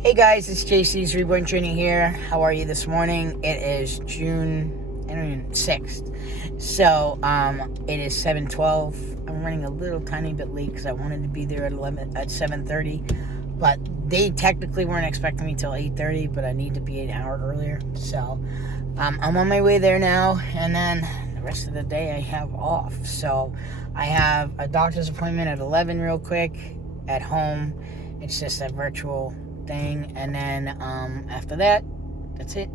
Hey guys, it's JC's Reborn Journey here. How are you this morning? It is June 6th. So, it is 7:12. I'm running a little tiny bit late because I wanted to be there at 7:30. But they technically weren't expecting me till 8:30, but I need to be an hour earlier. So, I'm on my way there now, and then the rest of the day I have off. So, I have a doctor's appointment at 11 real quick at home. It's just a virtual thing, and then after that, that's it.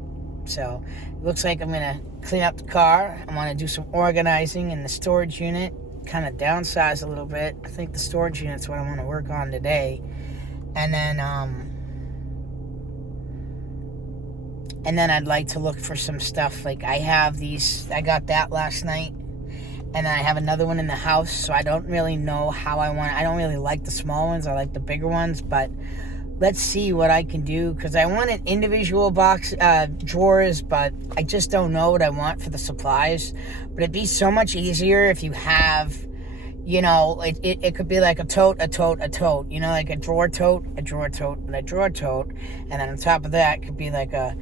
So it looks like I'm gonna clean up the car. I want to do some organizing in the storage unit, kind of downsize a little bit. I think the storage unit's what I want to work on today, and then I'd like to look for some stuff. Like I got that last night, and then I have another one in the house, so I don't really know how I don't really like the small ones. I like the bigger ones, but let's see what I can do, because I want an individual drawers, but I just don't know what I want for the supplies. But it'd be so much easier if you have, it could be like a tote, like a drawer tote, and a drawer tote, and then on top of that could be like or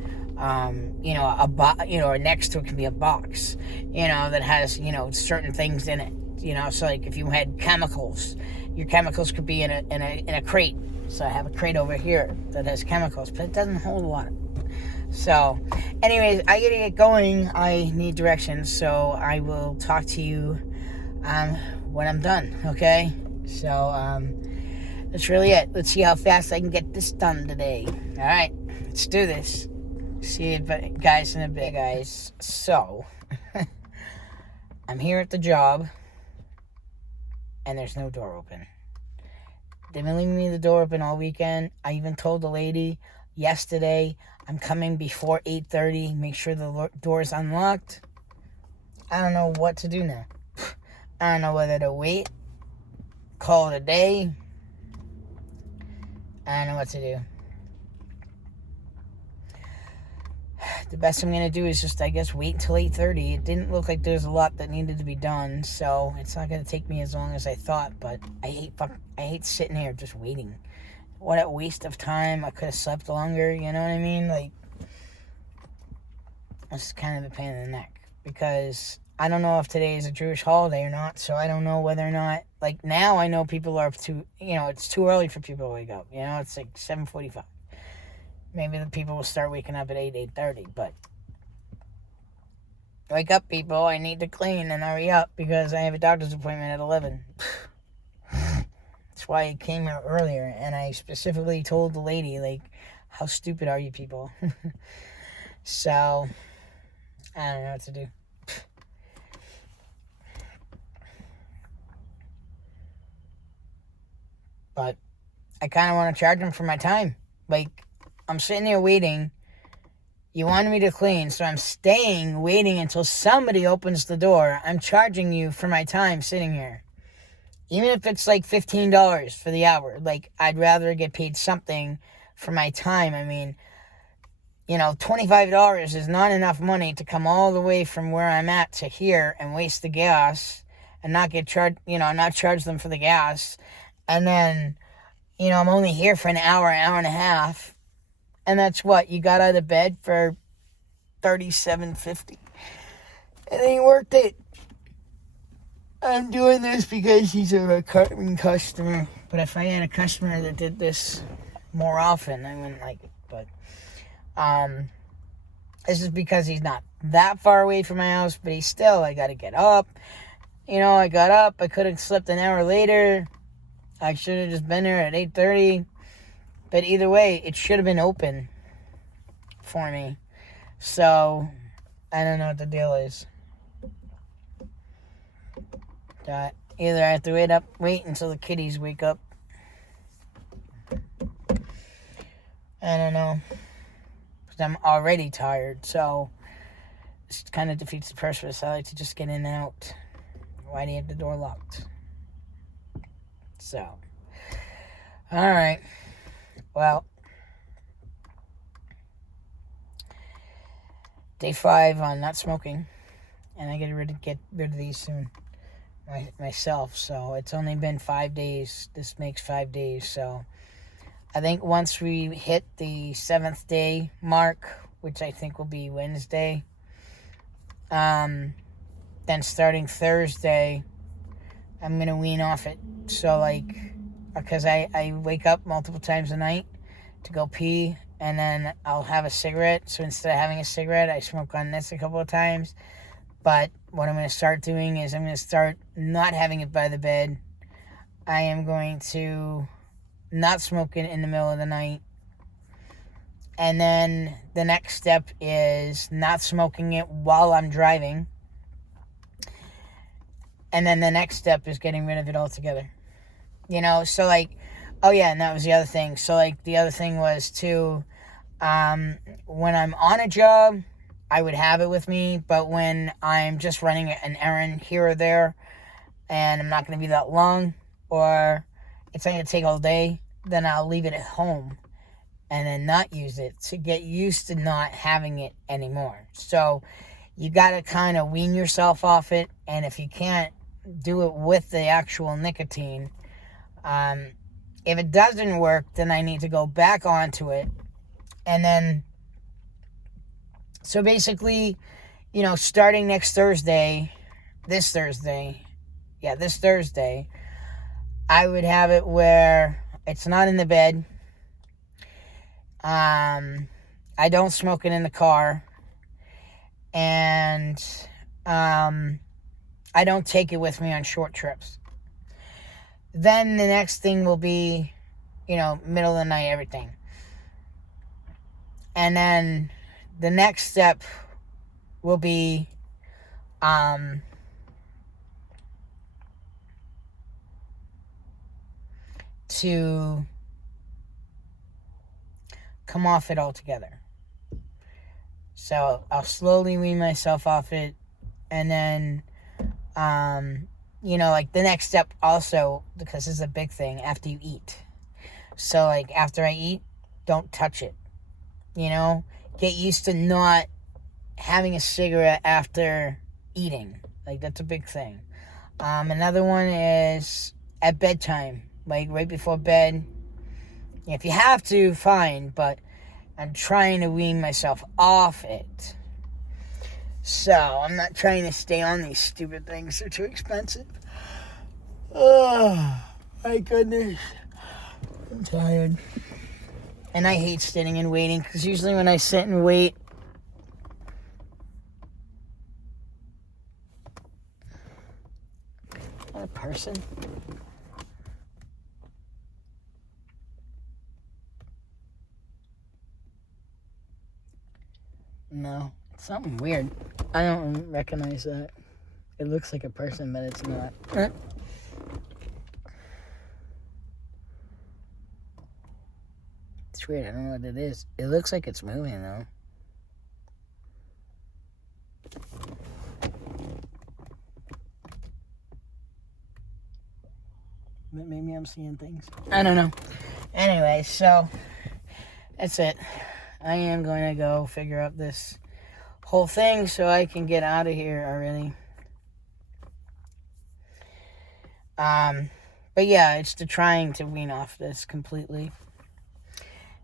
next to it can be a box, that has, certain things in it, so like if you had chemicals, your chemicals could be in a crate. So I have a crate over here that has chemicals, but it doesn't hold a lot. So, anyways, I gotta get going. I need directions, so I will talk to you when I'm done, okay? So, that's really it. Let's see how fast I can get this done today. All right, let's do this. See you guys in a bit, guys. So, I'm here at the job, and there's no door open. They've been leaving me the door open all weekend. I even told the lady yesterday I'm coming before 8:30. Make sure the door is unlocked. I don't know what to do now. I don't know whether to wait, call it a day. I don't know what to do. The best I'm going to do is just, I guess, wait until 8:30. It didn't look like there's a lot that needed to be done, so it's not going to take me as long as I thought, but I hate sitting here just waiting. What a waste of time. I could have slept longer, you know what I mean? Like, it's kind of a pain in the neck, because I don't know if today is a Jewish holiday or not, so I don't know whether or not, like, now I know people are it's too early for people to wake up, it's like 7:45. Maybe the people will start waking up at 8:30, but wake up, people. I need to clean and hurry up because I have a doctor's appointment at 11. That's why I came out earlier, and I specifically told the lady, like, how stupid are you people? So, I don't know what to do. But I kind of want to charge them for my time. Like, I'm sitting here waiting. You wanted me to clean, so I'm staying waiting until somebody opens the door. I'm charging you for my time sitting here. Even if it's like $15 for the hour. Like, I'd rather get paid something for my time. I mean, $25 is not enough money to come all the way from where I'm at to here and waste the gas and not get charged, not charge them for the gas. And then, I'm only here for an hour and a half. And that's what you got out of bed for $37.50. It ain't worth it. I'm doing this because he's a recurring customer. But if I had a customer that did this more often, I wouldn't like it. But this is because he's not that far away from my house. But I got to get up. I got up. I could have slept an hour later. I should have just been there at 8:30. But either way, it should have been open for me. So, I don't know what the deal is. Either I have to wait until the kiddies wake up. I don't know. Because I'm already tired, so this kind of defeats the purpose. I like to just get in and out. Why do you have the door locked? So, alright. Well, day 5 on not smoking, and I get rid of these soon myself. So it's only been 5 days. This makes 5 days. So I think once we hit the 7th day mark, which I think will be Wednesday, then starting Thursday, I'm going to wean off it. So, like, because I wake up multiple times a night to go pee, and then I'll have a cigarette. So instead of having a cigarette, I smoke on this a couple of times. But what I'm going to start doing is I'm going to start not having it by the bed. I am going to not smoke it in the middle of the night. And then the next step is not smoking it while I'm driving. And then the next step is getting rid of it altogether. You know, so like, oh yeah, and that was the other thing. So like, the other thing was too, when I'm on a job, I would have it with me. But when I'm just running an errand here or there, and I'm not going to be that long, or it's not going to take all day, then I'll leave it at home and then not use it to get used to not having it anymore. So you got to kind of wean yourself off it. And if you can't do it with the actual nicotine, if it doesn't work, then I need to go back onto it. And then, so basically, you know, starting this Thursday, I would have it where it's not in the bed. I don't smoke it in the car. And I don't take it with me on short trips. Then the next thing will be, you know, middle of the night, everything. And then the next step will be to come off it altogether. So I'll slowly wean myself off it. And then, you know, like the next step also, because this is a big thing, after you eat. So like after I eat, don't touch it. You know, get used to not having a cigarette after eating. Like, that's a big thing. Another one is at bedtime, like right before bed. If you have to, fine, but I'm trying to wean myself off it. So, I'm not trying to stay on these stupid things. They're too expensive. Oh, my goodness. I'm tired. And I hate sitting and waiting, because usually when I sit and wait, is that a person? No, it's something weird. I don't recognize that. It looks like a person, but it's not. It's weird. I don't know what it is. It looks like it's moving, though. But maybe I'm seeing things. I don't know. Anyway, so that's it. I am going to go figure out this whole thing so I can get out of here already. But yeah, it's trying to wean off this completely.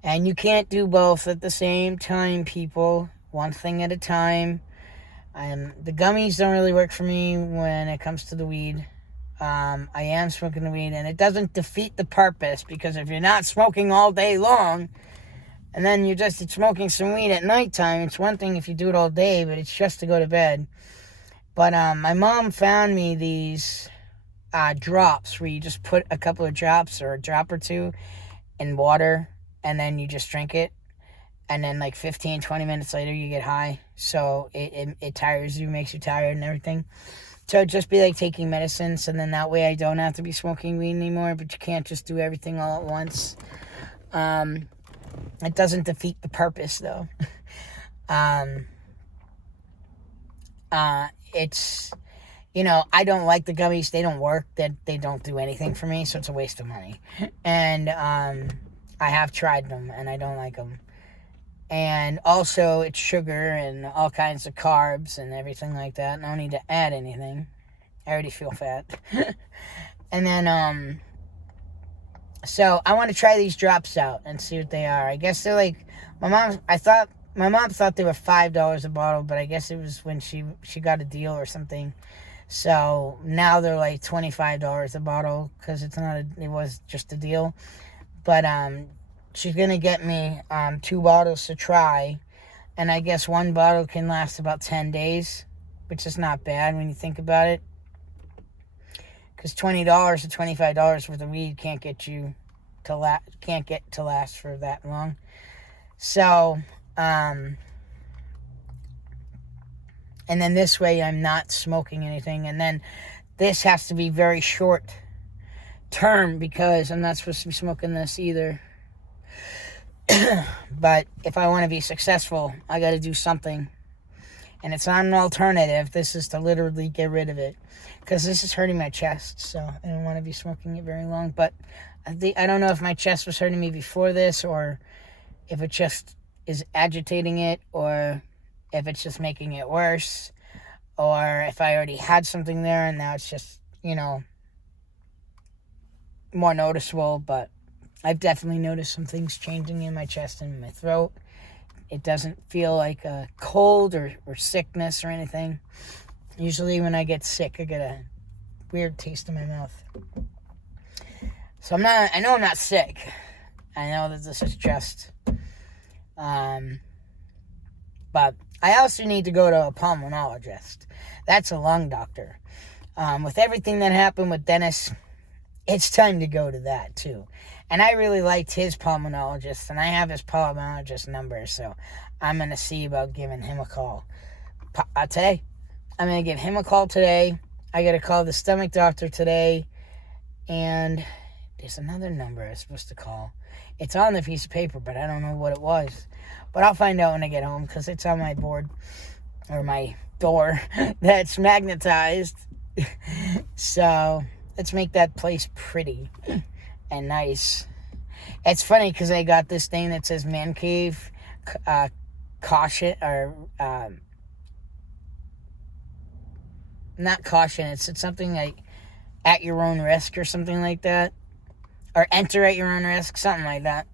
And you can't do both at the same time, people. One thing at a time. The gummies don't really work for me when it comes to the weed. I am smoking the weed, and it doesn't defeat the purpose, because if you're not smoking all day long, and then you're just smoking some weed at nighttime, it's one thing if you do it all day, but it's just to go to bed. But my mom found me these drops where you just put a couple of drops or a drop or two in water, and then you just drink it, and then like 15, 20 minutes later you get high. So it tires you, makes you tired and everything. So it'd just be like taking medicines, and then that way I don't have to be smoking weed anymore. But you can't just do everything all at once. It doesn't defeat the purpose, though. It's, you know, I don't like the gummies. They don't work. They don't do anything for me, so it's a waste of money. And I have tried them, and I don't like them. And also, it's sugar and all kinds of carbs and everything like that. And I don't need to add anything. I already feel fat. And then, So I want to try these drops out and see what they are. I guess they're like, my mom thought they were $5 a bottle, but I guess it was when she got a deal or something. So now they're like $25 a bottle because it was just a deal. But she's gonna get me 2 bottles to try, and I guess 1 bottle can last about 10 days, which is not bad when you think about it. Because $20 or $25 worth of weed can't get to last for that long. So, and then this way I'm not smoking anything. And then this has to be very short term because I'm not supposed to be smoking this either. But if I want to be successful, I got to do something. And it's not an alternative. This is to literally get rid of it. Because this is hurting my chest. So I don't want to be smoking it very long. But I don't know if my chest was hurting me before this, or if it just is agitating it, or if it's just making it worse, or if I already had something there and now it's just, more noticeable. But I've definitely noticed some things changing in my chest and in my throat. It doesn't feel like a cold or sickness or anything. Usually when I get sick, I get a weird taste in my mouth. So I know I'm not sick. I know that this is just, but I also need to go to a pulmonologist. That's a lung doctor. With everything that happened with Dennis, it's time to go to that too. And I really liked his pulmonologist, and I have his pulmonologist number, so I'm going to see about giving him a call today. I'm going to give him a call today. I got to call the stomach doctor today, and there's another number I'm supposed to call. It's on the piece of paper, but I don't know what it was. But I'll find out when I get home, because it's on my board, or my door, that's magnetized. So let's make that place pretty and nice. It's funny because I got this thing that says man cave, caution, or not caution. It's something like at your own risk or something like that, or enter at your own risk, something like that.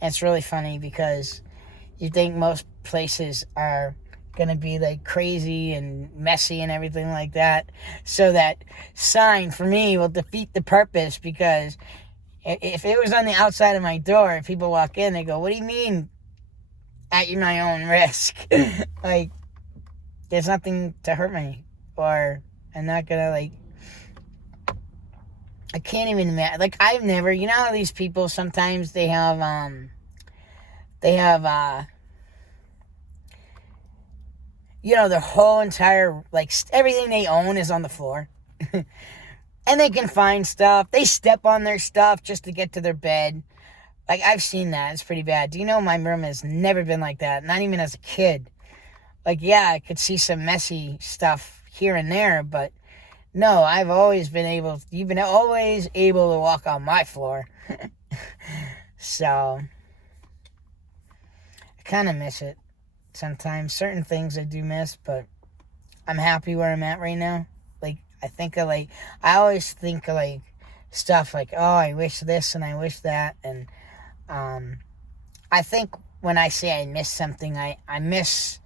And it's really funny because you think most places are gonna be like crazy and messy and everything like that, so that sign for me will defeat the purpose. Because if it was on the outside of my door, if people walk in, they go, "What do you mean at my own risk?" Like, there's nothing to hurt me, or I'm not gonna, like, I can't even imagine. Like, I've never, how these people sometimes they have their whole entire, like, everything they own is on the floor. And they can find stuff. They step on their stuff just to get to their bed. Like, I've seen that. It's pretty bad. Do you know my room has never been like that? Not even as a kid. Like, yeah, I could see some messy stuff here and there, but no, you've been always able to walk on my floor. So, I kind of miss it sometimes. Certain things I do miss, but I'm happy where I'm at right now. Like, I always think of, like, stuff like, oh, I wish this and I wish that. And I think when I say I miss something, I miss,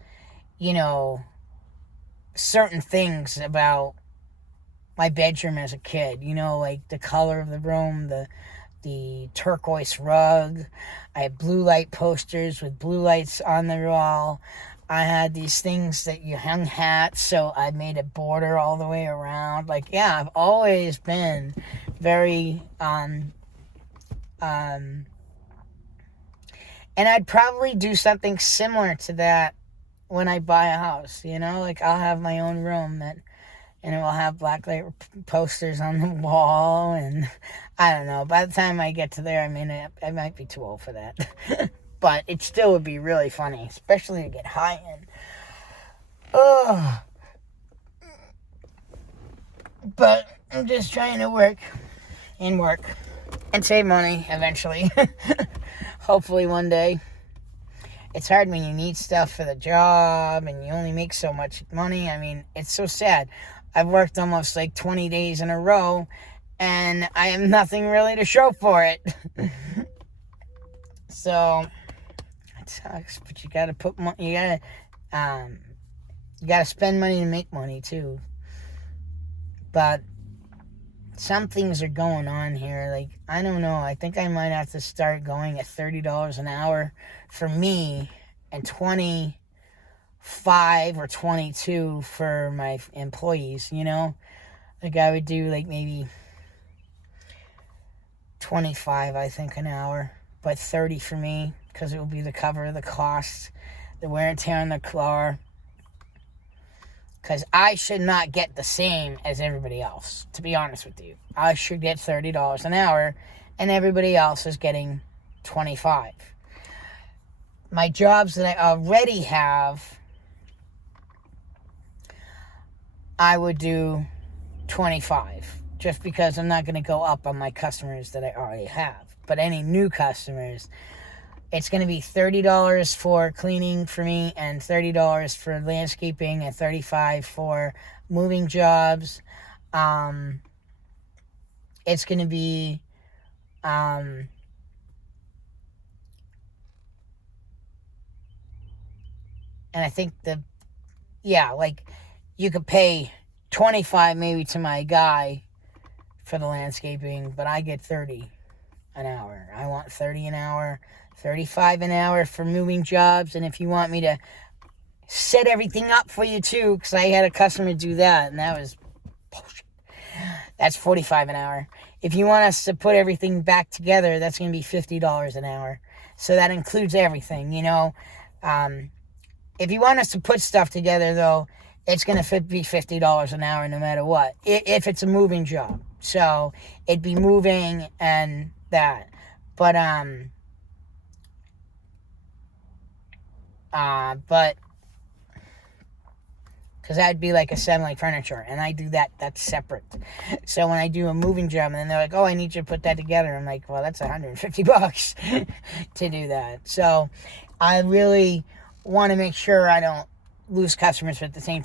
certain things about my bedroom as a kid. Like the color of the room, the turquoise rug. I had blue light posters with blue lights on the wall. I had these things that you hung hats, so I made a border all the way around. Like, yeah, I've always been very, and I'd probably do something similar to that when I buy a house, like I'll have my own room and it will have black light posters on the wall, and I don't know, by the time I get to there, I might be too old for that. But it still would be really funny, especially to get high in. Oh. But I'm just trying to work and save money eventually. Hopefully one day. It's hard when you need stuff for the job and you only make so much money. I mean, it's so sad. I've worked almost like 20 days in a row, and I have nothing really to show for it. So it sucks, but you gotta put money. You gotta spend money to make money too. But some things are going on here. Like, I don't know. I think I might have to start going at $30 an hour for me and 25 or 22 for my employees, you know? Like, I would do, like, maybe 25, I think, an hour. But 30 for me, because it will be the cover of the cost, the wear and tear on the car. Because I should not get the same as everybody else, to be honest with you. I should get $30 an hour, and everybody else is getting 25. My jobs that I already have, I would do 25, just because I'm not going to go up on my customers that I already have. But any new customers, it's going to be $30 for cleaning for me, and $30 for landscaping, and $35 for moving jobs. It's going to be and I think like you could pay 25 maybe to my guy for the landscaping, but I get 30 an hour. I want 30 an hour. 35 an hour for moving jobs, and if you want me to set everything up for you too, because I had a customer do that, and that was bullshit. That's 45 an hour. If you want us to put everything back together, that's going to be $50 an hour. So that includes everything, you know. If you want us to put stuff together, though, it's going to be $50 an hour no matter what, if it's a moving job. So it'd be moving and that. But because that'd be like assembling furniture, and I do that. That's separate. So when I do a moving job, and then they're like, "Oh, I need you to put that together," I'm like, "Well, that's $150 to do that." So I really want to make sure I don't lose customers, but at the same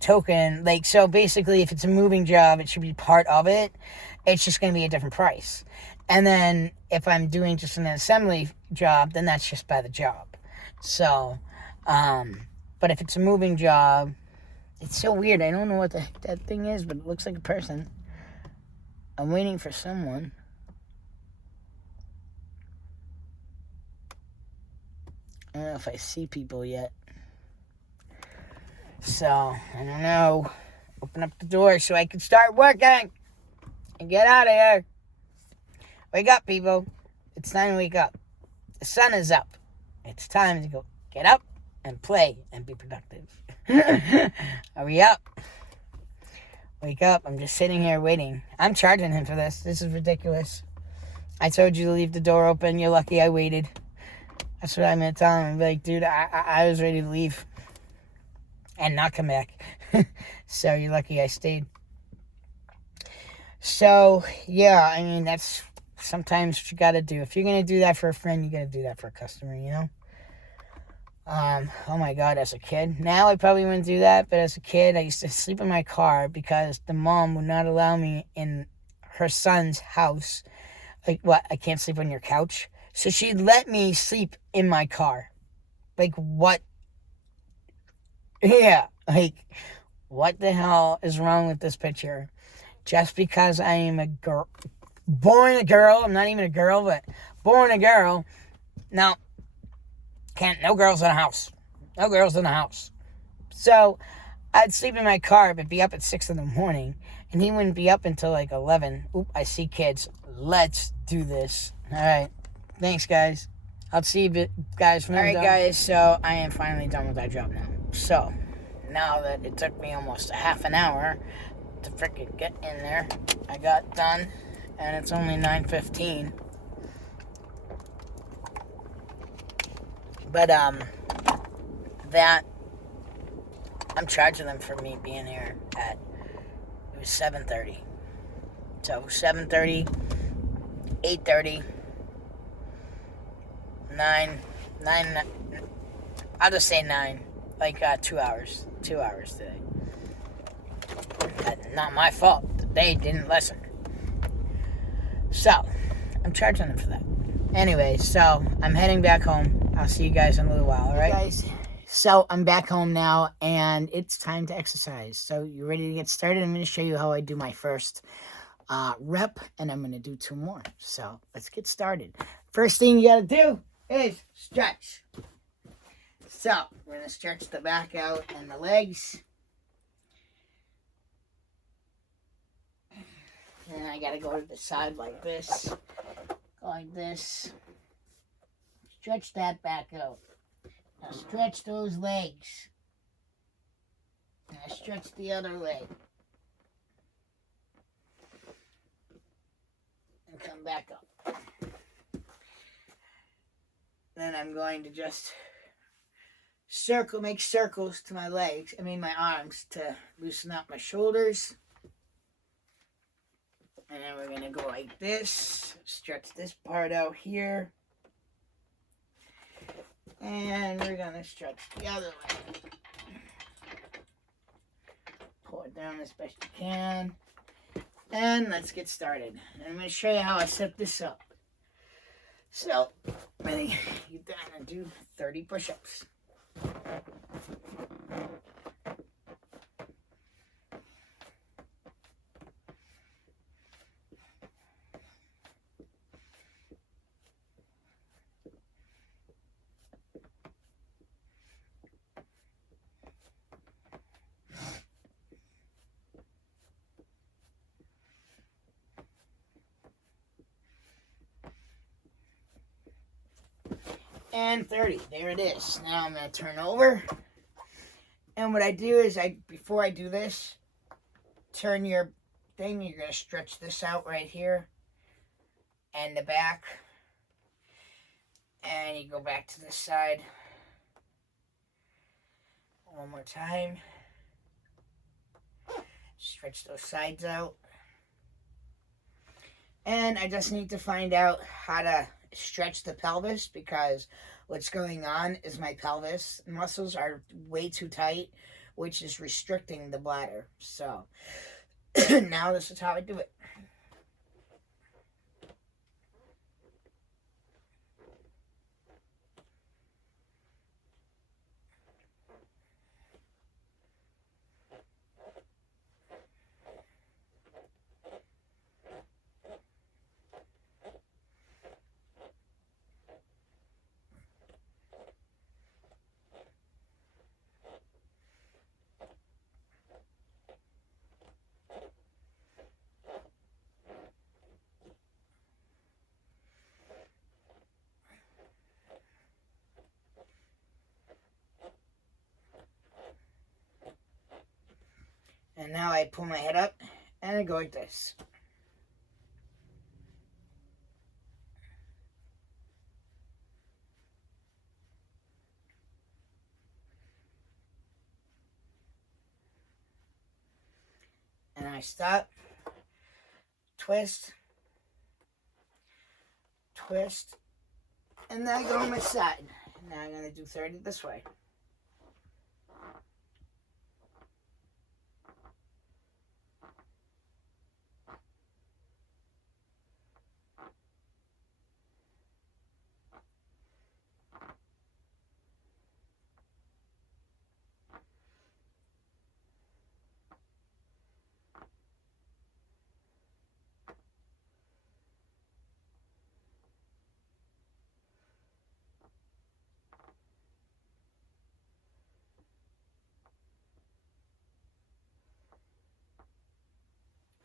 token, like, so basically, if it's a moving job, it should be part of it. It's just going to be a different price. And then if I'm doing just an assembly job, then that's just by the job. So, but if it's a moving job, it's so weird. I don't know what the heck that thing is, but it looks like a person. I'm waiting for someone. I don't know if I see people yet. So, I don't know. Open up the door so I can start working and get out of here. Wake up, people. It's time to wake up. The sun is up. It's time to go get up and play and be productive. Hurry up. Wake up. I'm just sitting here waiting. I'm charging him for this. This is ridiculous. I told you to leave the door open. You're lucky I waited. That's what I'm going to tell him. I'm like, dude, I was ready to leave and not come back. So you're lucky I stayed. So, yeah, I mean, that's sometimes what you got to do. If you're going to do that for a friend, you got to do that for a customer, you know? Oh my God, as a kid. Now I probably wouldn't do that, but as a kid, I used to sleep in my car because the mom would not allow me in her son's house. Like, what? I can't sleep on your couch? So she'd let me sleep in my car. Like, what? Yeah, like, what the hell is wrong with this picture? Just because I am a girl, born a girl, I'm not even a girl, but born a girl. No, no girls in the house. No girls in the house. So I'd sleep in my car, but be up at 6 in the morning, and he wouldn't be up until like 11. Oop, I see kids. Let's do this. All right. Thanks, guys. I'll see you guys when I'm done. All right, guys, so I am finally done with that job now. So, now that it took me almost a half an hour to freaking get in there, I got done, and it's only 9:15. But, that, I'm charging them for me being here it was 7:30. So, 7:30, 8:30, 9, I'll just say 9, like 2 hours. 2 hours today. Not my fault. They didn't listen. So, I'm charging them for that. Anyway, so I'm heading back home. I'll see you guys in a little while, all right? Guys, so I'm back home now, and it's time to exercise. So you ready to get started? I'm going to show you how I do my first rep, and I'm going to do 2 more. So let's get started. First thing you got to do is stretch. So we're going to stretch the back out and the legs. And I got to go to the side like this. Go like this. Stretch that back out. Now stretch those legs. Now stretch the other leg. And come back up. Then I'm going to just make circles to my legs, my arms, to loosen up my shoulders. And then we're going to go like this. Stretch this part out here. And we're going to stretch the other leg. Pull it down as best you can. And let's get started. And I'm going to show you how I set this up. So, ready? You're going to do 30 push-ups. And 30. There it is. Now I'm going to turn over. And what I do is, before I do this, turn your thing. You're going to stretch this out right here. And the back. And you go back to this side. One more time. Stretch those sides out. And I just need to find out how to stretch the pelvis, because what's going on is my pelvis muscles are way too tight, which is restricting the bladder. So now this is how I do it. And now I pull my head up and I go like this. And I stop, twist, and then I go on my side. Now I'm going to do 30 this way.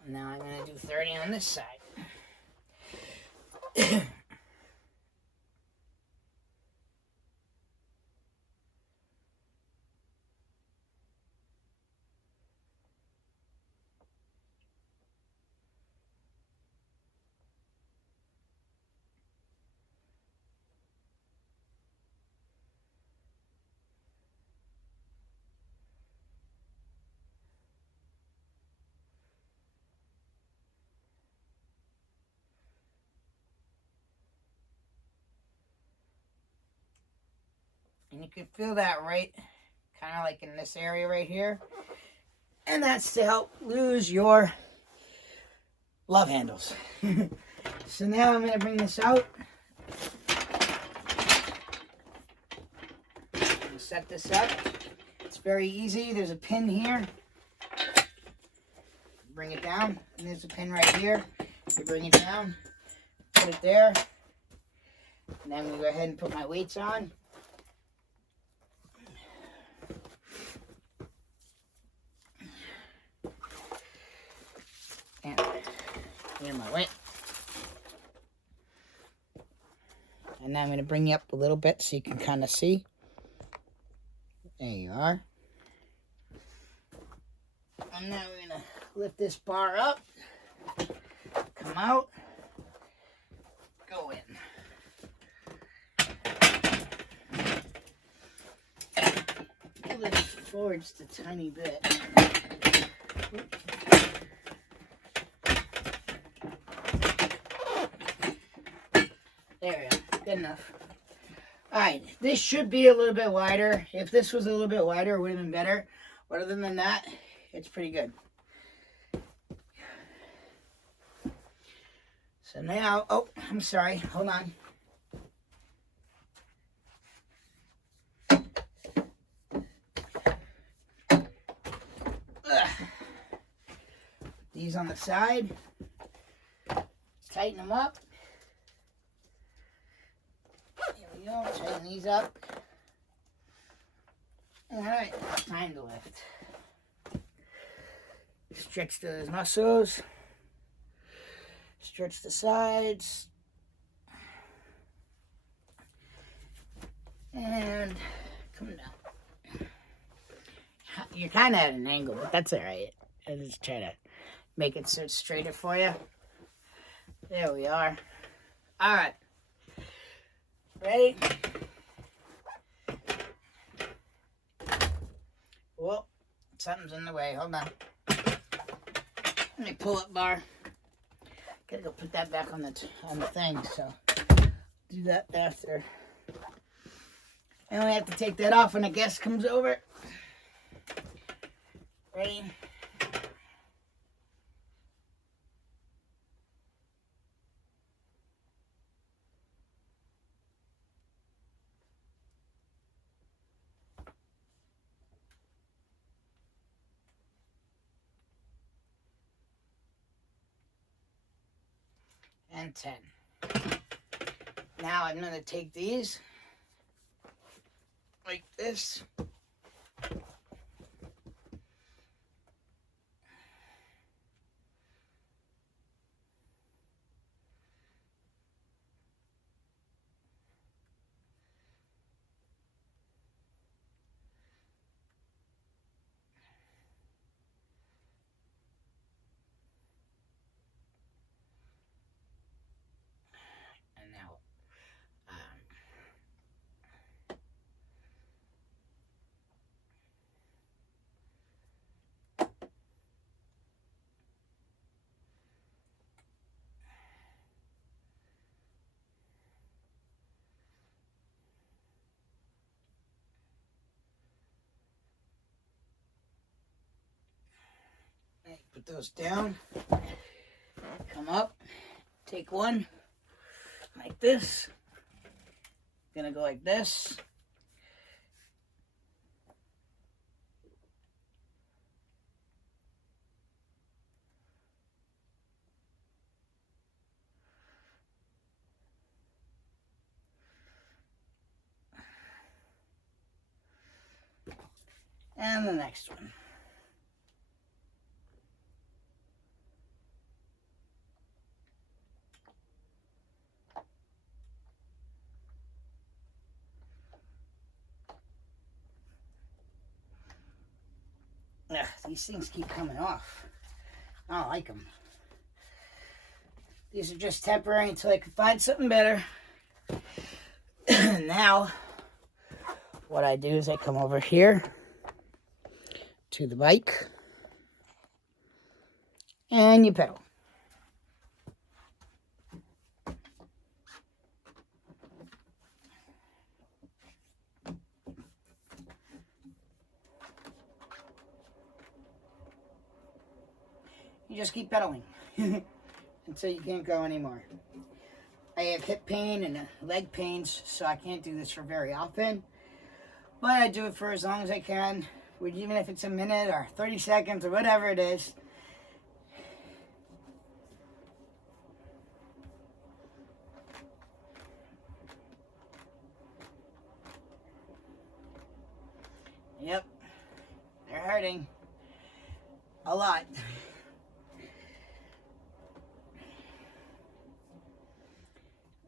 Now I'm going to do 30 on this side. And you can feel that right, kind of like in this area right here. And that's to help lose your love handles. So now I'm going to bring this out. Set this up. It's very easy. There's a pin here. Bring it down. And there's a pin right here. You bring it down. Put it there. And then I'm going to go ahead and put my weights on. And here's my weight. And now I'm going to bring you up a little bit so you can kind of see. There you are. And now we're going to lift this bar up. Come out. Go in. Lift forward just a tiny bit. There we go. Good enough. Alright, this should be a little bit wider. If this was a little bit wider, it would have been better. But other than that, it's pretty good. So now, oh, I'm sorry. Hold on. These on the side. Tighten them up. There we go. Tighten these up. Alright, time to lift. Stretch those muscles. Stretch the sides. And come down. You're kind of at an angle, but that's alright. I'll just try to make it so it's straighter for you. There we are. Alright. Ready? Whoa. Something's in the way. Hold on. Let me pull up bar. Gotta go put that back on the thing, so do that after. I only have to take that off when a guest comes over. Ready? And 10. Now I'm going to take these like this. And now put those down. Come up. Take one like this. Gonna go like this. And the next one. Ugh, these things keep coming off. I don't like them. These are just temporary until I can find something better. Now, what I do is I come over here to the bike and you pedal. You just keep pedaling. until you can't go anymore. I have hip pain and leg pains, so I can't do this for very often. But I do it for as long as I can, even if it's a minute or 30 seconds or whatever it is. Yep, they're hurting a lot.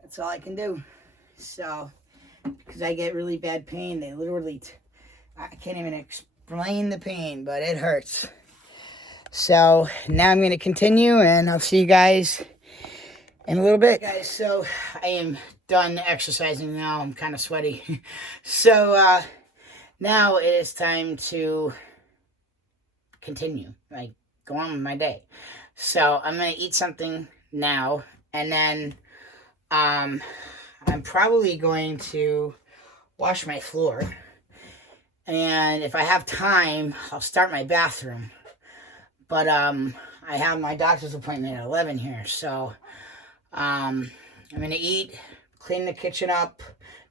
That's all I can do. So, because I get really bad pain, they literally, I can't even explain the pain, but it hurts. So, now I'm going to continue, and I'll see you guys in a little bit. Guys, so I am done exercising now. I'm kind of sweaty. So, now it is time to continue, like, go on with my day. So, I'm going to eat something now, and then I'm probably going to wash my floor. And if I have time, I'll start my bathroom. But I have my doctor's appointment at 11 here. So I'm going to eat, clean the kitchen up,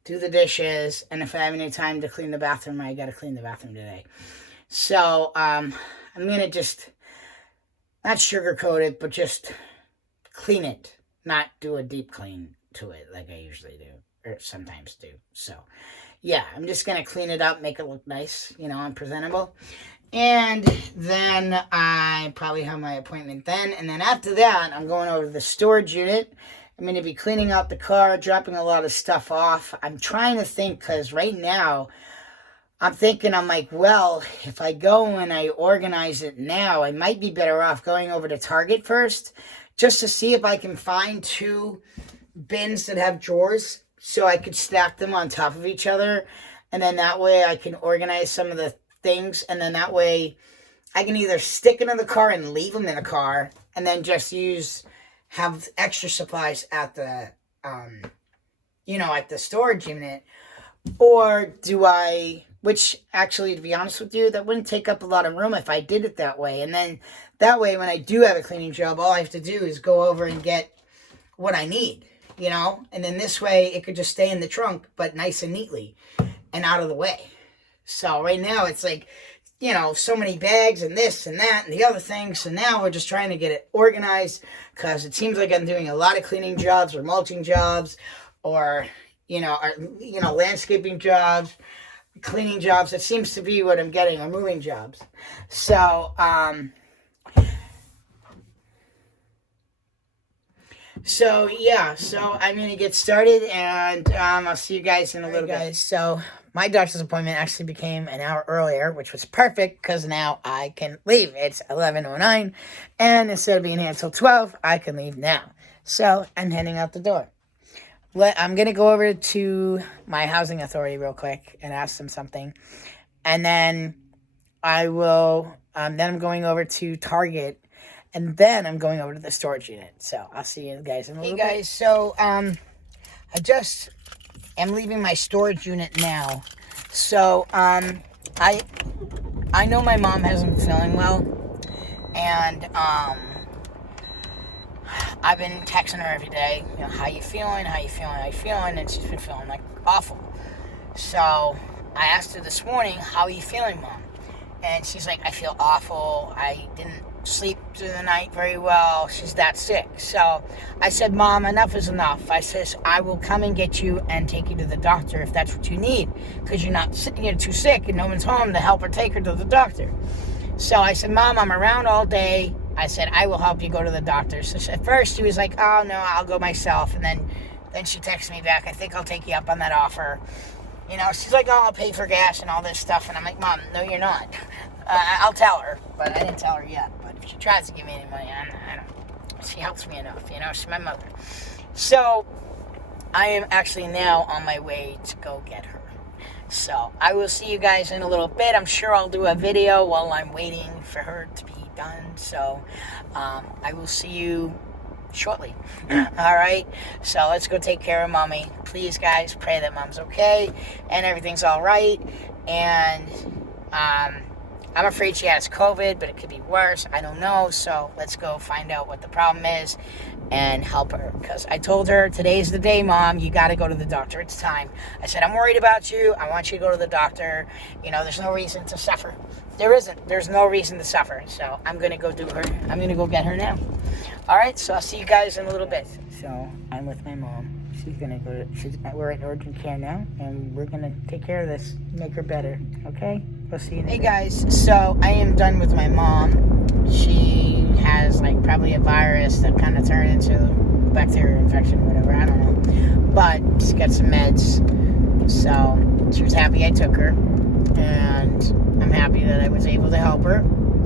do the dishes. And if I have any time to clean the bathroom, I got to clean the bathroom today. So I'm going to just, not sugarcoat it, but just clean it. Not do a deep clean to it like I usually do, or sometimes do. So, yeah, I'm just going to clean it up, make it look nice, and presentable. And then I probably have my appointment then. And then after that, I'm going over to the storage unit. I'm going to be cleaning out the car, dropping a lot of stuff off. I'm trying to think, because right now, I'm like, well, if I go and I organize it now, I might be better off going over to Target first, just to see if I can find 2 bins that have drawers so I could stack them on top of each other. And then that way I can organize some of the things. And then that way I can either stick it in the car and leave them in the car and then just have extra supplies at the, at the storage unit. Or do I, which actually, to be honest with you, that wouldn't take up a lot of room if I did it that way. And then that way, when I do have a cleaning job, all I have to do is go over and get what I need, And then this way, it could just stay in the trunk, but nice and neatly and out of the way. So right now, it's like, so many bags and this and that and the other thing. So now we're just trying to get it organized because it seems like I'm doing a lot of cleaning jobs or mulching jobs or, landscaping jobs, cleaning jobs. It seems to be what I'm getting, or moving jobs. So, So I'm going to get started, and I'll see you guys in a little bit. So my doctor's appointment actually became an hour earlier, which was perfect because now I can leave. It's 11:09, and instead of being here until 12, I can leave now. So I'm heading out the door. I'm going to go over to my housing authority real quick and ask them something, and then I will. Then I'm going over to Target. And then I'm going over to the storage unit. So I'll see you guys in a little bit. Hey guys, so I just am leaving my storage unit now. So I know my mom hasn't been feeling well. And I've been texting her every day. How you feeling? How you feeling? How you feeling? And she's been feeling like awful. So I asked her this morning, how are you feeling, Mom? And she's like, I feel awful. I didn't sleep through the night very well. She's that sick. So I said, Mom, enough is enough. I says, I will come and get you and take you to the doctor if that's what you need, because you're too sick and no one's home to help her take her to the doctor. So I said, Mom, I'm around all day. I said, I will help you go to the doctor. So at first she was like, oh no, I'll go myself. And then she texted me back, I think I'll take you up on that offer. She's like, oh, I'll pay for gas and all this stuff. And I'm like, Mom, no, you're not. I'll tell her, but I didn't tell her yet. But if she tries to give me any money, I don't. She helps me enough, she's my mother. So I am actually now on my way to go get her. So I will see you guys in a little bit. I'm sure I'll do a video while I'm waiting for her to be done. So I will see you shortly. All right, so let's go take care of Mommy. Please, guys, pray that Mom's okay and everything's all right. And I'm afraid she has COVID, but it could be worse. I don't know. So let's go find out what the problem is and help her. Because I told her, today's the day, Mom. You got to go to the doctor. It's time. I said, I'm worried about you. I want you to go to the doctor. You know, there's no reason to suffer. There isn't. There's no reason to suffer. So I'm going to go do her. I'm going to go get her now. All right. So I'll see you guys in a little bit. So I'm with my mom. She's going to go to, we're at urgent care now, and we're going to take care of this, make her better, okay? We'll see you in a bit. Hey guys, so I am done with my mom. She has like probably a virus that kind of turned into bacteria infection, whatever, I don't know. But she's got some meds, so she was happy I took her, and I'm happy that I was able to help her.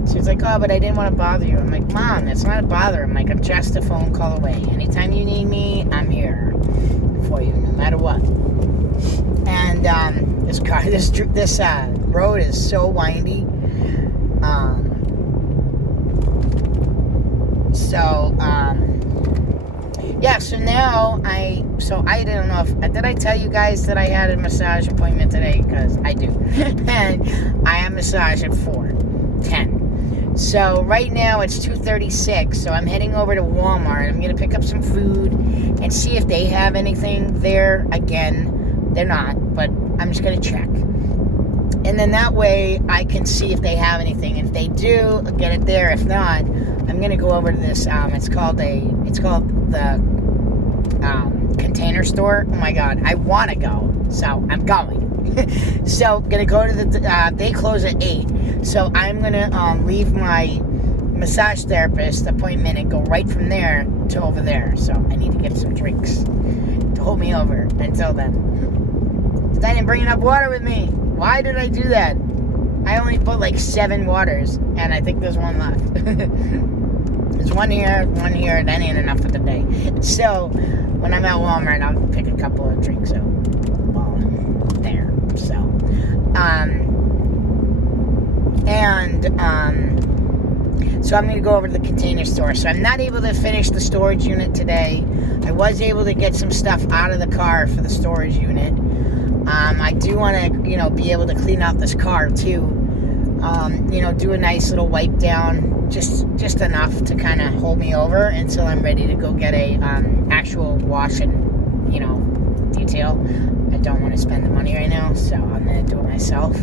She was like, oh, but I didn't want to bother you. I'm like, Mom, that's not a bother. I'm like, I'm just a phone call away. Anytime you need me, I'm here for you, no matter what. And this road is so windy. Yeah, so now I don't know if, did I tell you guys that I had a massage appointment today? Because I do. And I have massage at 4:10. So right now it's 2:36, so I'm heading over to Walmart. I'm going to pick up some food and see if they have anything there. Again, they're not, but I'm just going to check. And then that way I can see if they have anything. If they do, I'll get it there. If not, I'm going to go over to this, it's called the Container Store. Oh my God, I want to go, so I'm going. So, gonna go to the, they close at 8. So, I'm gonna leave my massage therapist appointment and go right from there to over there. So, I need to get some drinks to hold me over until then. I didn't bring enough water with me. Why did I do that? I only put like 7 waters, and I think there's one left. There's one here, that ain't enough for the day. So, when I'm at Walmart, I'll pick a couple of drinks up while I'm there. So, so I'm going to go over to the Container Store. So I'm not able to finish the storage unit today. I was able to get some stuff out of the car for the storage unit. I do want to, be able to clean out this car too. Do a nice little wipe down, just enough to kind of hold me over until I'm ready to go get a actual wash and, detail. I don't want to spend the money right now, so I'm going to do it myself.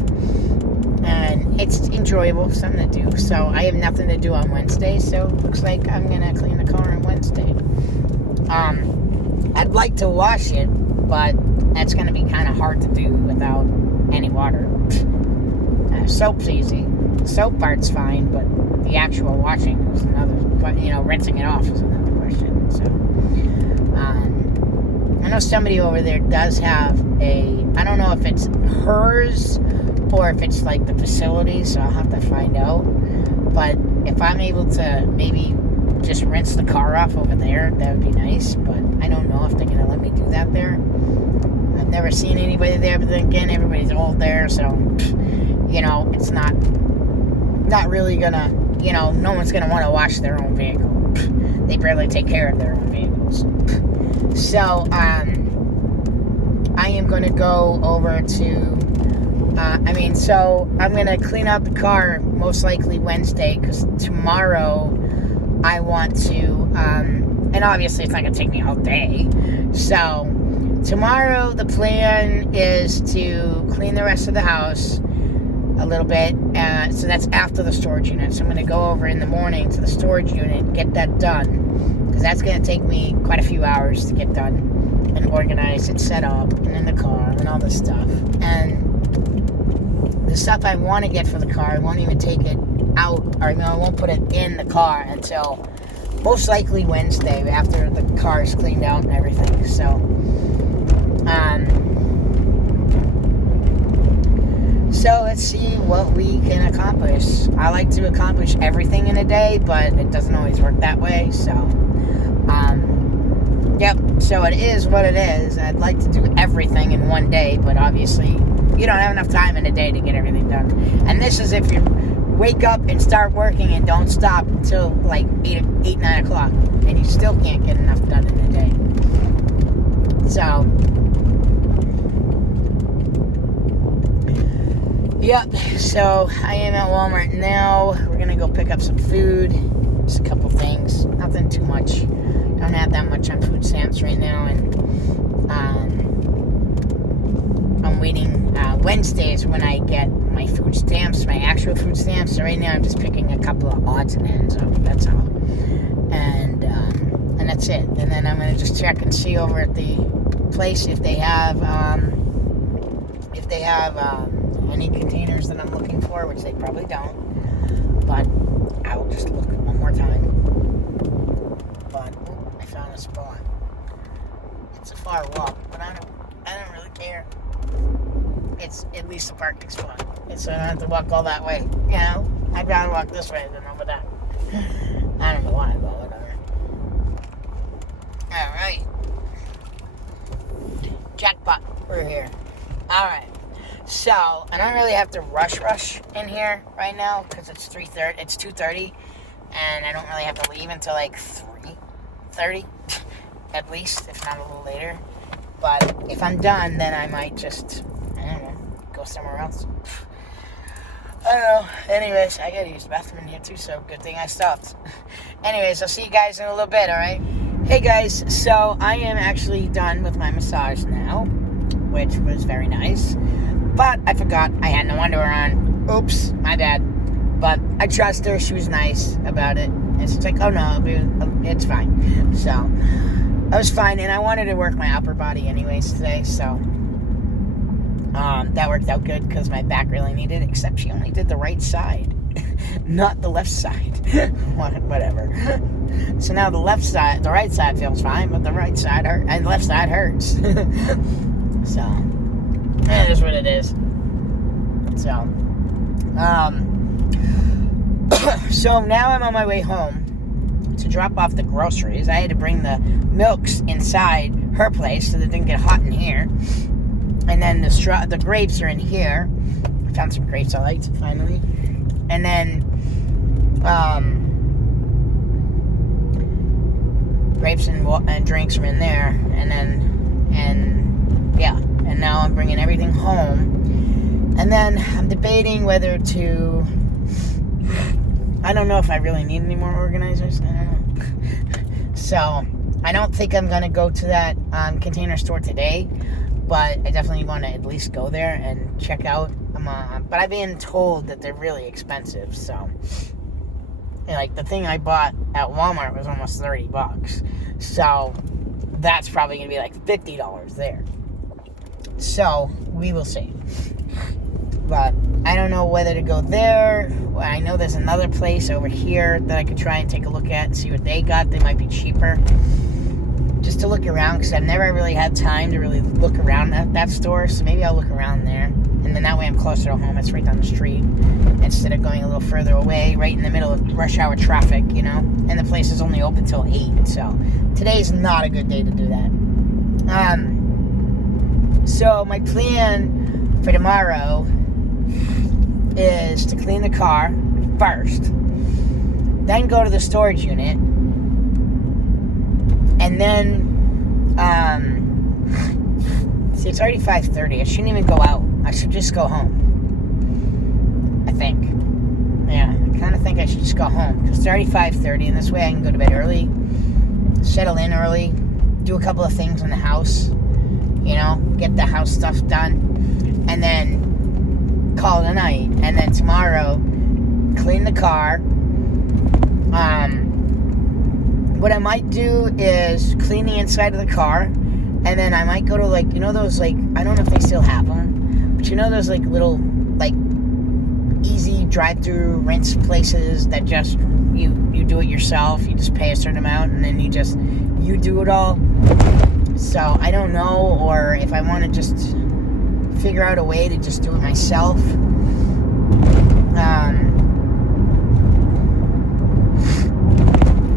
And it's enjoyable, something to do. So I have nothing to do on Wednesday, so it looks like I'm going to clean the car on Wednesday. I'd like to wash it, but that's going to be kind of hard to do without any water. Soap's easy. The soap part's fine, but the actual washing is another, rinsing it off is another question. So, I know somebody over there does have I don't know if it's hers or if it's like the facility, so I'll have to find out. But if I'm able to maybe just rinse the car off over there, that would be nice. But I don't know if they're going to let me do that there. I've never seen anybody there, but then again, everybody's old there, so, it's not really gonna, no one's gonna want to wash their own vehicle. They barely take care of their own vehicles. So, I am gonna go over to, so I'm gonna clean out the car most likely Wednesday, because tomorrow I want to, and obviously it's not gonna take me all day. So, tomorrow the plan is to clean the rest of the house a little bit, so that's after the storage unit. So I'm going to go over in the morning to the storage unit, get that done, because that's going to take me quite a few hours to get done and organize and set up and in the car and all this stuff. And the stuff I want to get for the car, I won't even take it out, or I won't put it in the car until most likely Wednesday after the car is cleaned out and everything. So So let's see what we can accomplish. I like to accomplish everything in a day, but it doesn't always work that way. So, yep. So it is what it is. I'd like to do everything in one day, but obviously you don't have enough time in a day to get everything done. And this is if you wake up and start working and don't stop until like 8, 9 o'clock, and you still can't get enough done in a day. So, Yep, so I am at Walmart now. We're gonna go pick up some food. Just a couple things. Nothing too much. Don't have that much on food stamps right now, and I'm waiting. Wednesdays when I get my food stamps, my actual food stamps. So right now I'm just picking a couple of odds and ends up. That's all. And that's it. And then I'm gonna just check and see over at the place if they have any containers that I'm looking for, which they probably don't. But I will just look one more time. But I found a spot. It's a far walk, but I don't really care. It's at least a parking spot. So I don't have to walk all that way. You know? I'd rather walk this way than over that. I don't know why, but whatever. Alright. Jackpot. We're here. Alright. So, I don't really have to rush in here right now because it's 3:30. It's 2:30, and I don't really have to leave until like 3:30 at least, if not a little later. But if I'm done, then I might just, I don't know, go somewhere else. I don't know. Anyways, I gotta use the bathroom in here too, so good thing I stopped. Anyways, I'll see you guys in a little bit, alright? Hey guys, so I am actually done with my massage now, which was very nice. But I forgot I had no underwear on. Oops, my bad. But I trust her. She was nice about it. And she's like, oh no, it's fine. So, I was fine. And I wanted to work my upper body anyways today. So, that worked out good because my back really needed it. Except she only did the right side. Not the left side. Whatever. So now the right side feels fine. But the right side hurts. And the left side hurts. So... it is what it is. So, so now I'm on my way home to drop off the groceries. I had to bring the milks inside her place so that it didn't get hot in here. And then the grapes are in here. I found some grapes I liked, finally. And then, grapes and drinks are in there. And now I'm bringing everything home. And then I'm debating whether to... I don't know if I really need any more organizers. I don't know. So, I don't think I'm going to go to that container store today. But I definitely want to at least go there and check out. But I've been told that they're really expensive. So, like, the thing I bought at Walmart was almost $30. So, that's probably going to be like $50 there. So, we will see. But I don't know whether to go there. I know there's another place over here that I could try and take a look at and see what they got. They might be cheaper. Just to look around, because I've never really had time to really look around at that store. So maybe I'll look around there. And then that way I'm closer to home. It's right down the street. Instead of going a little further away, right in the middle of rush hour traffic, you know. And the place is only open till 8. So today's not a good day to do that. So my plan for tomorrow is to clean the car first, then go to the storage unit, and then, see, it's already 5:30. I shouldn't even go out. I should just go home. I think. Yeah, I kind of think I should just go home, because it's already 5:30, and this way I can go to bed early, settle in early, do a couple of things in the house, you know, get the house stuff done, and then call it a night. And then tomorrow, clean the car. What I might do is clean the inside of the car, and then I might go to, like, you know those, like, I don't know if they still have them, but you know those, like, little, like, easy drive-through rinse places that just, you do it yourself, you just pay a certain amount, and then you do it all. So, I don't know, or if I want to just figure out a way to just do it myself.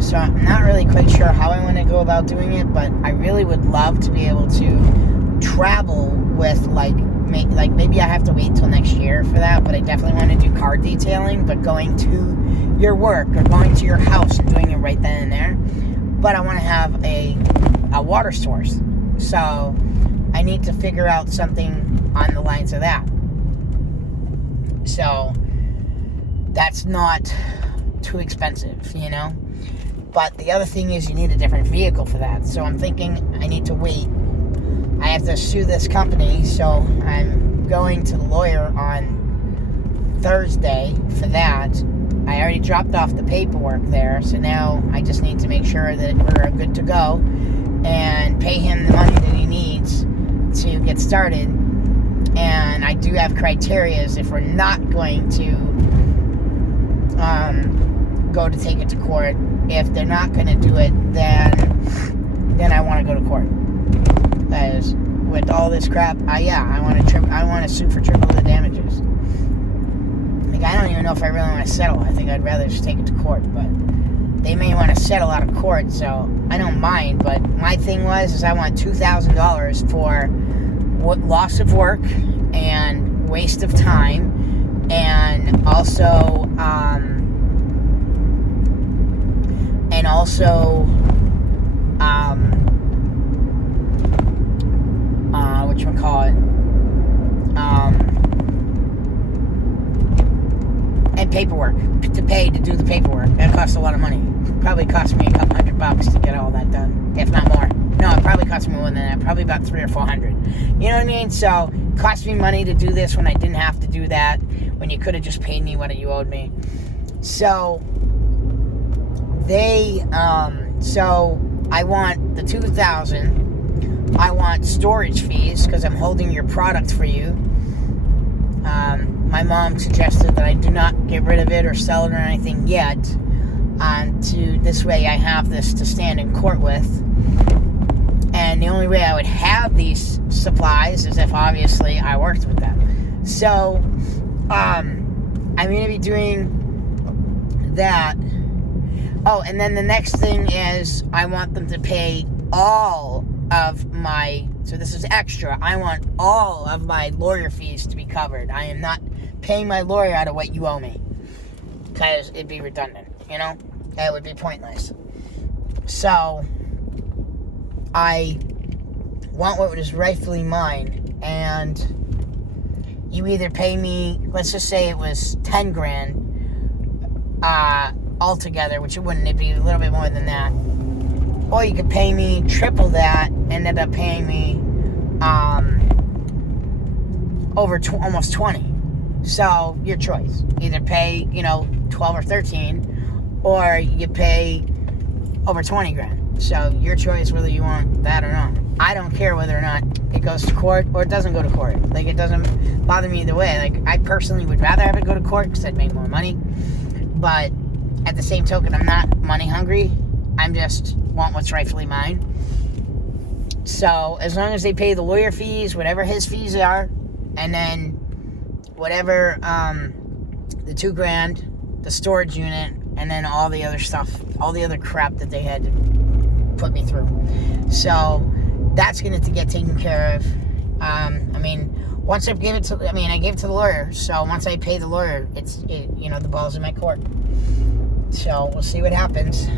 So, I'm not really quite sure how I want to go about doing it, but I really would love to be able to travel with, like maybe I have to wait till next year for that, but I definitely want to do car detailing, but going to your work or going to your house and doing it right then and there. But I want to have a water source. So I need to figure out something on the lines of that. So that's not too expensive, you know. But the other thing is you need a different vehicle for that. So I'm thinking I need to wait. I have to sue this company, so I'm going to the lawyer on Thursday for that. I already dropped off the paperwork there, so now I just need to make sure that we're good to go and pay him the money that he needs to get started. And I do have criterias if we're not going to go to take it to court. If they're not going to do it, then I want to go to court. Because with all this crap, I want to sue for triple the damages. Like, I don't even know if I really want to settle. I think I'd rather just take it to court, but they may want to settle out of court, so I don't mind. But my thing is I want $2,000 for loss of work and waste of time, and also and paperwork to pay to do the paperwork. That costs a lot of money. Probably cost me a couple $100 to get all that done, if not more. No, it probably cost me more than that. Probably about $300 or $400. You know what I mean? So it cost me money to do this when I didn't have to do that. When you could have just paid me what you owed me. So so I want the $2,000. I want storage fees because I'm holding your product for you. My mom suggested that I do not get rid of it or sell it or anything yet. This way I have this to stand in court with. And the only way I would have these supplies is if obviously I worked with them. So I'm going to be doing that. Oh, and then the next thing is I want them to pay all of my, so this is extra, I want all of my lawyer fees to be covered. I am not paying my lawyer out of what you owe me, because it'd be redundant, you know? That would be pointless. So I want what is rightfully mine, and you either pay me, let's just say it was $10,000 altogether, which it wouldn't, it'd be a little bit more than that, or you could pay me triple that and end up paying me over almost 20. So your choice, either pay 12 or 13, or you pay over $20,000. So your choice whether you want that or not. I don't care whether or not it goes to court or it doesn't go to court. Like, it doesn't bother me either way. Like, I personally would rather have it go to court because I'd make more money. But at the same token, I'm not money hungry. I'm just want what's rightfully mine. So as long as they pay the lawyer fees, whatever his fees are, and then whatever the $2,000, the storage unit, and then all the other stuff, all the other crap that they had to put me through. So that's going to get taken care of. Once I give it to, I gave it to the lawyer. So once I pay the lawyer, the ball's in my court. So we'll see what happens.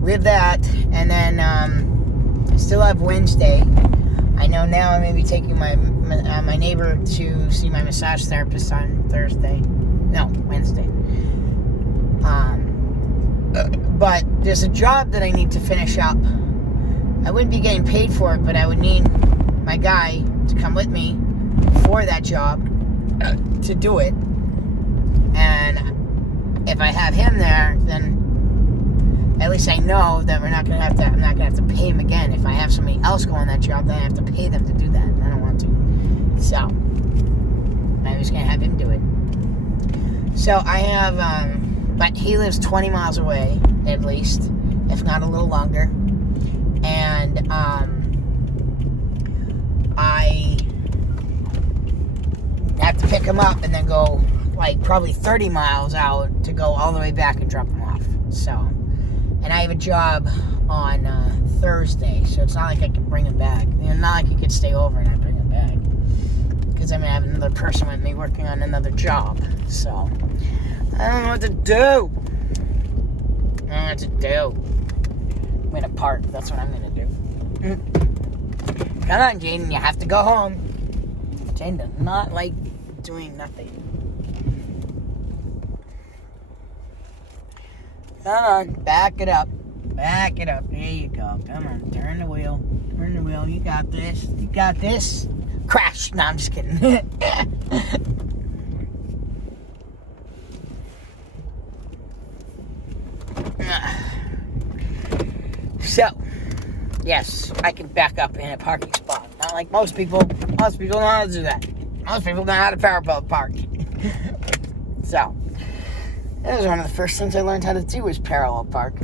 With that, and then I still have Wednesday. I know now I may be taking my neighbor to see my massage therapist on Wednesday. But there's a job that I need to finish up. I wouldn't be getting paid for it, but I would need my guy to come with me for that job to do it. And if I have him there, then at least I know that I'm not gonna have to pay him again. If I have somebody else go on that job, then I have to pay them to do that, and I don't want to. So I'm just gonna have him do it. So I have, but he lives 20 miles away, at least, if not a little longer. And I have to pick him up and then go probably 30 miles out to go all the way back and drop him off. So, and I have a job on Thursday, so it's not like I can bring him back. Not like he could stay over and I bring him back, because I'm gonna have another person with me working on another job. So I don't know what to do. in a park. That's what I'm going to do. Come on, Jayden. You have to go home. Jayden does not like doing nothing. Come on. Back it up. Back it up. There you go. Come on. Turn the wheel. Turn the wheel. You got this. You got this. Crash. No, I'm just kidding. So, yes, I can back up in a parking spot. Not like most people. Most people know how to do that. Most people know how to parallel park. So, that was one of the first things I learned how to do was parallel park.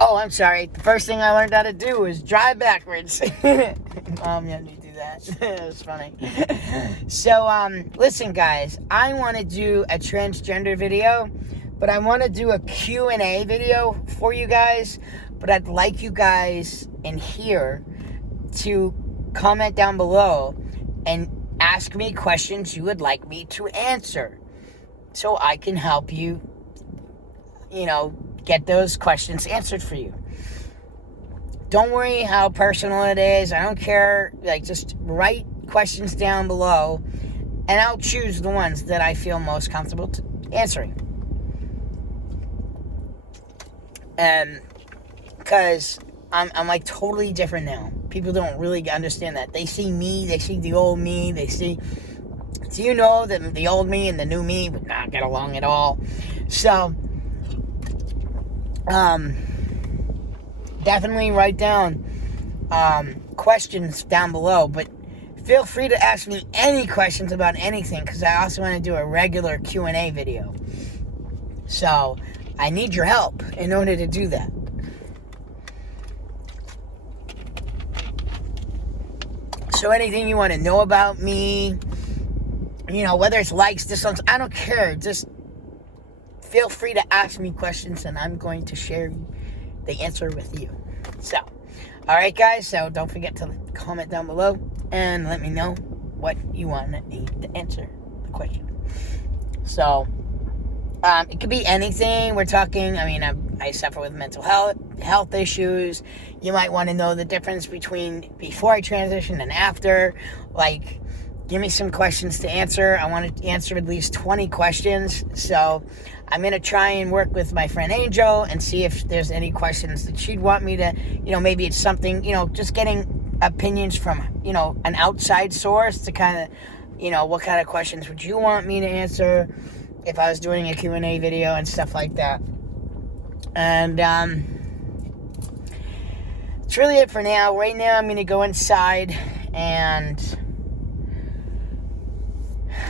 Oh, I'm sorry. The first thing I learned how to do was drive backwards. Mom had me do that. It was funny. So, listen, guys. I want to do a transgender video, but I want to do a Q&A video for you guys. But I'd like you guys in here to comment down below and ask me questions you would like me to answer, so I can help you, get those questions answered for you. Don't worry how personal it is. I don't care. Just write questions down below, and I'll choose the ones that I feel most comfortable answering. Because I'm like totally different now. People don't really understand that. They see me, they see the old me, do you know that the old me and the new me would not get along at all? So, definitely write down questions down below, but feel free to ask me any questions about anything, because I also want to do a regular Q&A video. So, I need your help in order to do that. So anything you want to know about me, whether it's likes, dislikes, I don't care. Just feel free to ask me questions, and I'm going to share the answer with you. So, all right, guys. So don't forget to comment down below and let me know what you want me to answer the question. So, it could be anything. We're talking, I suffer with mental health issues. You might want to know the difference between before I transitioned and after. Give me some questions to answer. I want to answer at least 20 questions. So I'm going to try and work with my friend Angel and see if there's any questions that she'd want me to, maybe it's something, just getting opinions from, an outside source to kind of, what kind of questions would you want me to answer if I was doing a Q&A video and stuff like that. And that's really it for now. Right now I'm going to go inside and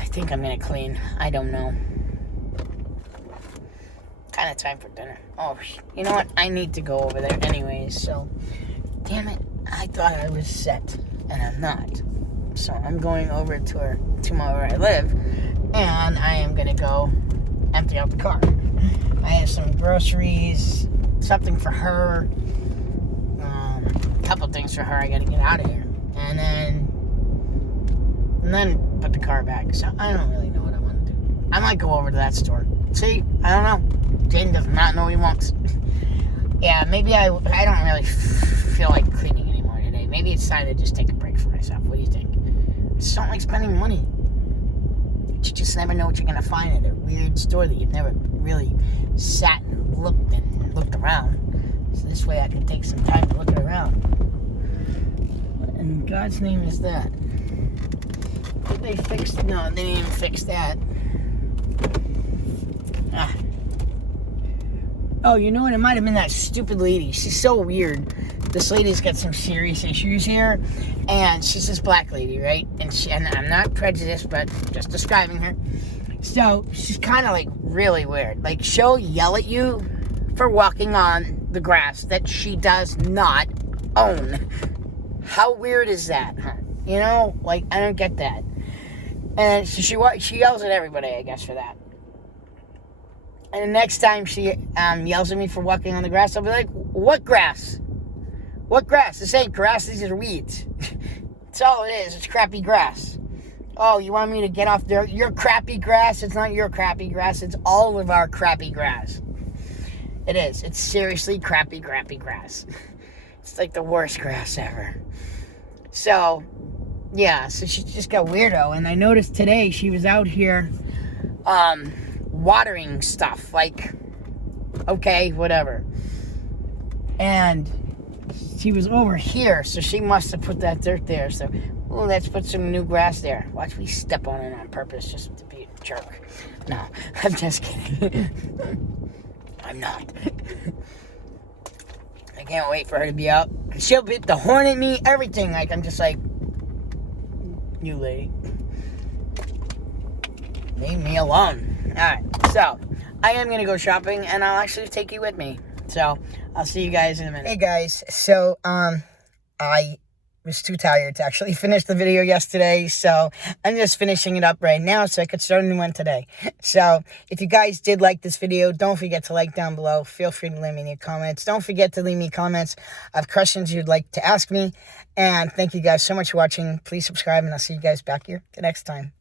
I think I'm going to clean. I don't know. Kind of time for dinner. Oh, you know what? I need to go over there anyways. So, damn it. I thought I was set and I'm not. So I'm going over to where I live, and I am going to go empty out the car. I have some groceries, something for her, a couple things for her. I got to get out of here. And then put the car back. So I don't really know what I want to do. I might go over to that store. See, I don't know. Jayden does not know what he wants. Yeah, maybe I don't really feel like cleaning anymore today. Maybe it's time to just take a break for myself. What do you think? I just don't like spending money. You just never know what you're going to find at a weird store that you've never really sat and looked around. So this way I can take some time to look around. What in God's name is that? Did they fix? No, they didn't even fix that. Oh, you know what? It might have been that stupid lady. She's so weird. This lady's got some serious issues here, and she's this black lady, right? And I'm not prejudiced, but just describing her. So she's kind of really weird. She'll yell at you for walking on the grass that she does not own. How weird is that, huh? I don't get that. And so she yells at everybody, I guess, for that. And the next time she yells at me for walking on the grass, I'll be like, what grass? What grass? This ain't grass, these are weeds. That's all it is, it's crappy grass. Oh, you want me to get off your crappy grass? It's not your crappy grass, it's all of our crappy grass. It is. It's seriously crappy grass. It's like the worst grass ever. So, yeah, so she just got weirdo. And I noticed today she was out here watering stuff. Like, okay, whatever. And she was over here, so she must have put that dirt there. So, well, let's put some new grass there. Watch me step on it on purpose just to be a jerk. No, I'm just kidding. I'm not. I can't wait for her to be out. She'll be the horn at me, everything. Like, I'm just like, you lady. Leave me alone. Alright, so, I am going to go shopping, and I'll actually take you with me. So, I'll see you guys in a minute. Hey, guys. So, I was too tired to actually finish the video yesterday, so I'm just finishing it up right now so I could start a new one today. So, if you guys did like this video, don't forget to like down below. Feel free to leave me any comments. Don't forget to leave me comments of questions you'd like to ask me. And thank you guys so much for watching. Please subscribe, and I'll see you guys back here the next time.